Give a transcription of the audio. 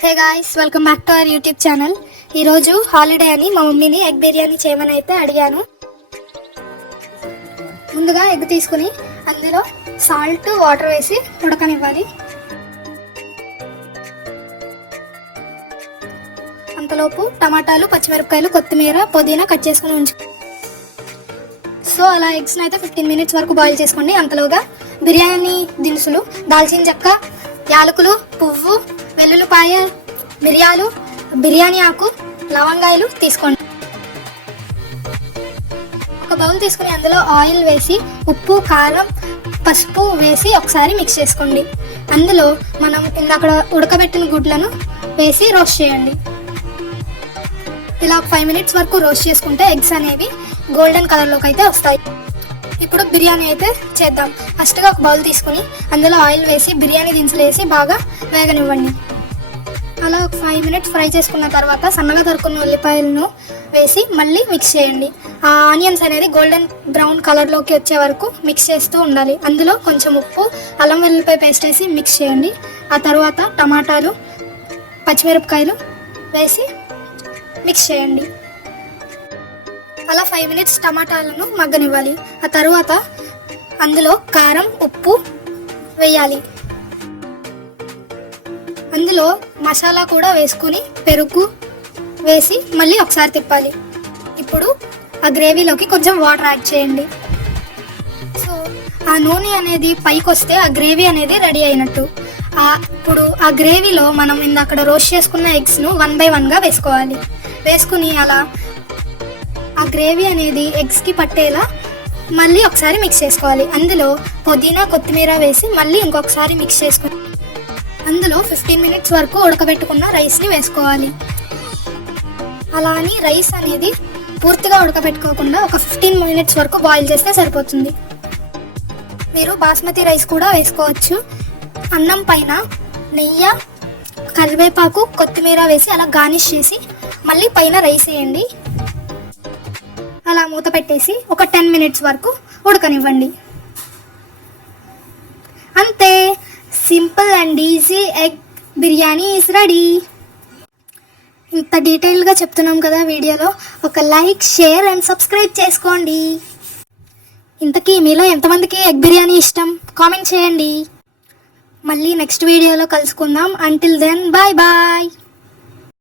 Hey guys, welcome back to our YouTube channel. ఈరోజు holiday అని మా మమ్మీని ఎగ్ బిర్యానీ చేయమని అయితే అడిగాను. ముందుగా ఎగ్ తీసుకుని అందులో సాల్ట్ వాటర్ వేసి ఉడకనివ్వాలి. అంతలోపు టమాటాలు, పచ్చిమిరపకాయలు, కొత్తిమీర, పుదీనా కట్ చేసుకుని ఉంచు. సో అలా ఎగ్స్ని అయితే 15 మినిట్స్ వరకు బాయిల్ చేసుకోండి. అంతలోగా బిర్యానీ దినుసులు, దాల్చిన చెక్క, యాలకులు, పువ్వు, వెల్లుల్లిపాయ, మిరియాలు, బిర్యానీ ఆకు, లవంగాయలు తీసుకోండి. ఒక బౌల్ తీసుకుని అందులో ఆయిల్ వేసి ఉప్పు, కారం, పసుపు వేసి ఒకసారి మిక్స్ చేసుకోండి. అందులో మనం ఇందాక ఉడకబెట్టిన గుడ్లను వేసి రోస్ట్ చేయండి. ఇలా 5 మినిట్స్ వరకు రోస్ట్ చేసుకుంటే ఎగ్స్ అనేవి గోల్డెన్ కలర్లోకి అయితే వస్తాయి. ఇప్పుడు బిర్యానీ అయితే చేద్దాం. ఫస్ట్గా ఒక బౌల్ తీసుకుని అందులో ఆయిల్ వేసి బిర్యానీ దినుసులు వేసి బాగా వేగనివ్వండి. అలా ఒక 5 మినిట్స్ ఫ్రై చేసుకున్న తర్వాత సన్నగా తరుక్కున్న ఉల్లిపాయలను వేసి మళ్ళీ మిక్స్ చేయండి. ఆ ఆనియన్స్ అనేది గోల్డెన్ బ్రౌన్ కలర్లోకి వచ్చే వరకు మిక్స్ చేస్తూ ఉండాలి. అందులో కొంచెం ఉప్పు, అల్లం వెల్లుల్లిపాయ పేస్ట్ వేసి మిక్స్ చేయండి. ఆ తర్వాత టమాటాలు, పచ్చిమిరపకాయలు వేసి మిక్స్ చేయండి. అలా 5 మినిట్స్ టమాటాలను మగ్గనివ్వాలి. ఆ తర్వాత అందులో కారం, ఉప్పు వేయాలి. అందులో మసాలా కూడా వేసుకుని పెరుగు వేసి మళ్ళీ ఒకసారి తిప్పాలి. ఇప్పుడు ఆ గ్రేవీలోకి కొంచెం వాటర్ యాడ్ చేయండి. సో ఆ నూనె అనేది పైకి వస్తే ఆ గ్రేవీ అనేది రెడీ అయినట్టు. ఇప్పుడు ఆ గ్రేవీలో మనం ఇందాక రోస్ట్ చేసుకున్న ఎగ్స్ను 1 by 1గా వేసుకోవాలి. వేసుకుని అలా ఆ గ్రేవీ అనేది ఎగ్స్కి పట్టేలా మళ్ళీ ఒకసారి మిక్స్ చేసుకోవాలి. అందులో పుదీనా, కొత్తిమీర వేసి మళ్ళీ ఇంకొకసారి మిక్స్ చేసుకుని అందులో 15 మినిట్స్ వరకు ఉడకబెట్టుకున్న రైస్ని వేసుకోవాలి. అలా అని రైస్ అనేది పూర్తిగా ఉడకబెట్టుకోకుండా ఒక 15 మినిట్స్ వరకు బాయిల్ చేస్తే సరిపోతుంది. మీరు బాస్మతి రైస్ కూడా వేసుకోవచ్చు. అన్నం పైన నెయ్యి, కరివేపాకు, కొత్తిమీర వేసి అలా గార్నిష్ చేసి మళ్ళీ పైన రైస్ వేయండి. అలా మూత పెట్టేసి ఒక 10 మినిట్స్ వరకు ఉడకనివ్వండి. అంతే, simple and easy egg biryani is ready. ఇంత డీటెయిల్గా చెప్తున్నాం కదా వీడియోలో, ఒక లైక్, షేర్ అండ్ సబ్స్క్రైబ్ చేసుకోండి. ఇంతకీ మీలో ఎంతమందికి ఎగ్ బిర్యానీ ఇష్టం కామెంట్ చేయండి. మళ్ళీ నెక్స్ట్ వీడియోలో కలుసుకుందాం. Until then bye bye.